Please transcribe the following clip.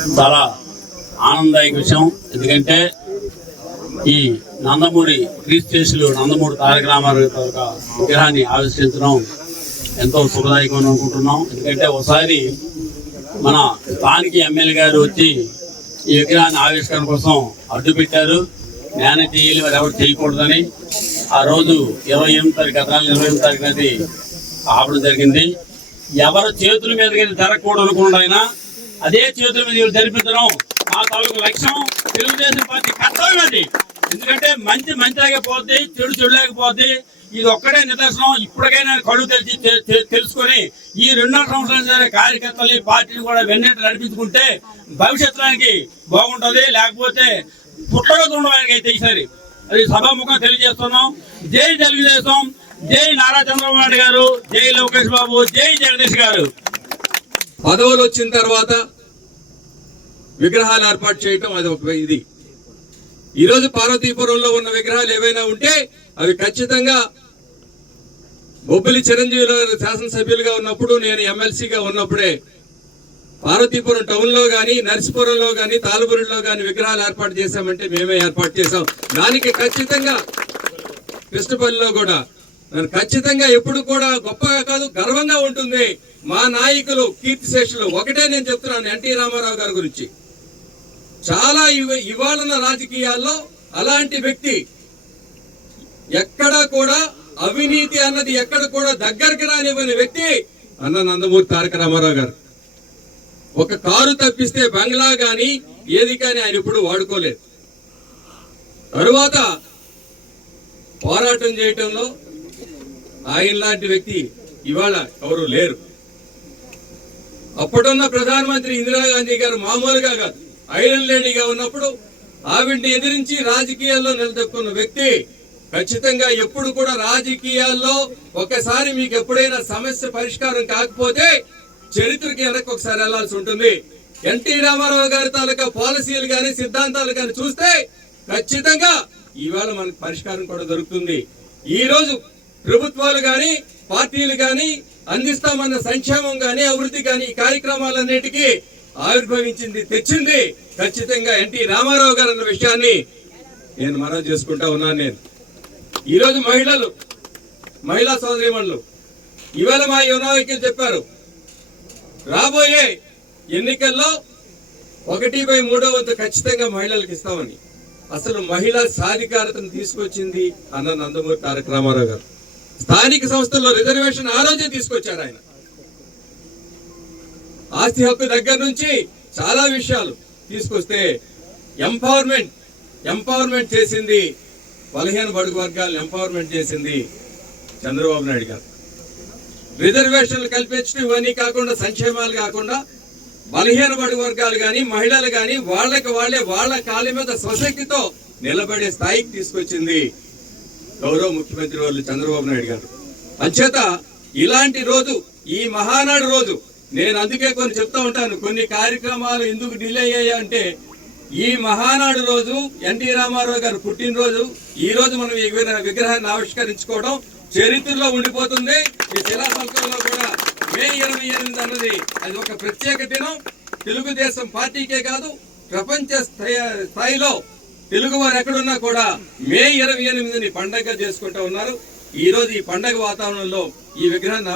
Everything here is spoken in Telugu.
చాలా ఆనందదాయక విషయం. ఎందుకంటే ఈ నందమూరి క్రీస్తులు నందమూరి తారక రామారావు యొక్క విగ్రహాన్ని ఆవిష్కరించడం ఎంతో శుభదాయకం అనుకుంటున్నాం. ఎందుకంటే ఒకసారి మన స్థానిక ఎమ్మెల్యే గారు వచ్చి ఈ విగ్రహాన్ని ఆవిష్కరణ కోసం అడ్డు పెట్టారు. జ్ఞాన చేయాలి మరి ఎవరు చేయకూడదని ఆ రోజు 28 తారీఖు గత 28 తారీఖు అది ఆపడం జరిగింది. ఎవరు చేతుల మీద జరగకూడదు అనుకున్నాడైనా అదే చేతుల మీద జరిపించడం మా తాలూకు లక్ష్యం. తెలుగుదేశం పార్టీ కర్తవ్యం అది. ఎందుకంటే మంచి మంచిలాగే పోద్ది, చెడు చెడులేకపోద్ది. ఇది ఒక్కడే నిదర్శనం. ఇప్పటికైనా కడుగు తెలుసుకొని ఈ 2.5 సంవత్సరాల సరే కార్యకర్తలు పార్టీని కూడా వెన్నట్టు నడిపించుకుంటే భవిష్యత్తుకి బాగుంటుంది. లేకపోతే పుట్టగా ఉండడానికి అయితే ఈసారి అది సభాముఖం తెలియజేస్తున్నాం. జై తెలుగుదేశం, జై నారా చంద్రబాబు నాయుడు గారు, జై లోకేష్ బాబు, జై జగదీష్ గారు. పదవులు వచ్చిన తర్వాత విగ్రహాలు ఏర్పాటు చేయటం అది ఒక ఇది. ఈరోజు పార్వతీపురంలో ఉన్న విగ్రహాలు ఏవైనా ఉంటే అవి ఖచ్చితంగా బొబ్బిలి చిరంజీవి శాసనసభ్యులుగా ఉన్నప్పుడు, నేను ఎమ్మెల్సీగా ఉన్నప్పుడే పార్వతీపురం టౌన్ లో గాని, నర్సీపురంలో గాని, తాళపూరులో గాని విగ్రహాలు ఏర్పాటు చేశామంటే మేమే ఏర్పాటు చేశాం. దానికి ఖచ్చితంగా కృష్ణపల్లిలో కూడా ఖచ్చితంగా ఎప్పుడు కూడా గొప్పగా కాదు గర్వంగా ఉంటుంది. మా నాయకులు కీర్తిశేషులు ఒకటే నేను చెప్తున్నాను ఎన్టీ రామారావు గారి గురించి. చాలా ఇవాళ రాజకీయాల్లో అలాంటి వ్యక్తి ఎక్కడ కూడా అవినీతి అన్నది ఎక్కడ కూడా దగ్గరికి రానివ్వని వ్యక్తి అన్న నందమూరి తారక రామారావు గారు. ఒక కారు తప్పిస్తే బంగ్లా గాని ఏది కానీ ఆయన ఇప్పుడు వాడుకోలేదు. తరువాత పోరాటం చేయటంలో ఆయన లాంటి వ్యక్తి ఇవాళ ఎవరు లేరు. అప్పుడున్న ప్రధానమంత్రి ఇందిరాగాంధీ గారు మామూలుగా కాదు, ఐరన్ లేడీగా ఉన్నప్పుడు ఆవిడ్ని ఎదిరించి రాజకీయాల్లో నిలదొక్కున్న వ్యక్తి. ఖచ్చితంగా ఎప్పుడు కూడా రాజకీయాల్లో ఒకసారి మీకు ఎప్పుడైనా సమస్య పరిష్కారం కాకపోతే చరిత్రకి వెనక్కి ఒకసారి వెళ్లాల్సి ఉంటుంది. ఎన్టీ రామారావు గారి తాలూకా పాలసీలు గాని, సిద్ధాంతాలు గాని చూస్తే ఖచ్చితంగా ఇవాళ మనకు పరిష్కారం కూడా దొరుకుతుంది. ఈ రోజు ప్రభుత్వాలు గాని, పార్టీలు గాని అందిస్తామన్న సంక్షేమం గాని, అభివృద్ధి గాని ఈ కార్యక్రమాలన్నిటికీ ఆవిర్భవించింది, తెచ్చింది ఖచ్చితంగా ఎన్టీ రామారావు గారు అన్న విషయాన్ని నేను మనవి చేసుకుంటా ఉన్నాను. నేను ఈరోజు మహిళా సోదరీమణులు ఇవాళ మా యువ నాయకులు చెప్పారు, రాబోయే ఎన్నికల్లో 1/3 ఖచ్చితంగా మహిళలకు ఇస్తామని. అసలు మహిళా సాధికారతను తీసుకొచ్చింది అన్న నందమూరి తారక రామారావు గారు. స్థానిక సంస్థల్లో రిజర్వేషన్ ఆ రోజే తీసుకొచ్చారు ఆయన. ఆస్తి హక్కు దగ్గర నుంచి చాలా విషయాలు తీసుకొస్తే ఎంపవర్మెంట్ చేసింది, బలహీన బడుగు వర్గాలను ఎంపవర్మెంట్ చేసింది చంద్రబాబు నాయుడు గారు. రిజర్వేషన్లు కల్పించడం ఇవన్నీ కాకుండా, సంక్షేమాలు కాకుండా బలహీన బడుగు వర్గాలు గాని, మహిళలు గాని వాళ్ళకి వాళ్ళ కాళ్ళ మీద స్వశక్తితో నిలబడే స్థాయికి తీసుకొచ్చింది గౌరవ ముఖ్యమంత్రి వాళ్ళు చంద్రబాబు నాయుడు గారు. అంచేత ఇలాంటి రోజు, ఈ మహానాడు రోజు, నేను అందుకే కొన్ని చెప్తా ఉంటాను, కొన్ని కార్యక్రమాలు ఎందుకు డిలే అయ్యాయి అంటే ఈ మహానాడు రోజు ఎన్టీ రామారావు గారు పుట్టినరోజు. ఈ రోజు మనం ఈ విగ్రహాన్ని ఆవిష్కరించుకోవడం చరిత్రలో ఉండిపోతుంది. ఈ శిలాఫలకంలో కూడా మే 28 అన్నది అది ఒక ప్రత్యేక దినం. తెలుగుదేశం పార్టీకే కాదు, ప్రపంచ స్థాయిలో తెలుగు వారు ఎక్కడున్నా కూడా మే 28ని పండగగా చేసుకుంటూ ఉన్నారు. ఈ రోజు ఈ పండగ వాతావరణంలో ఈ విగ్రహాన్ని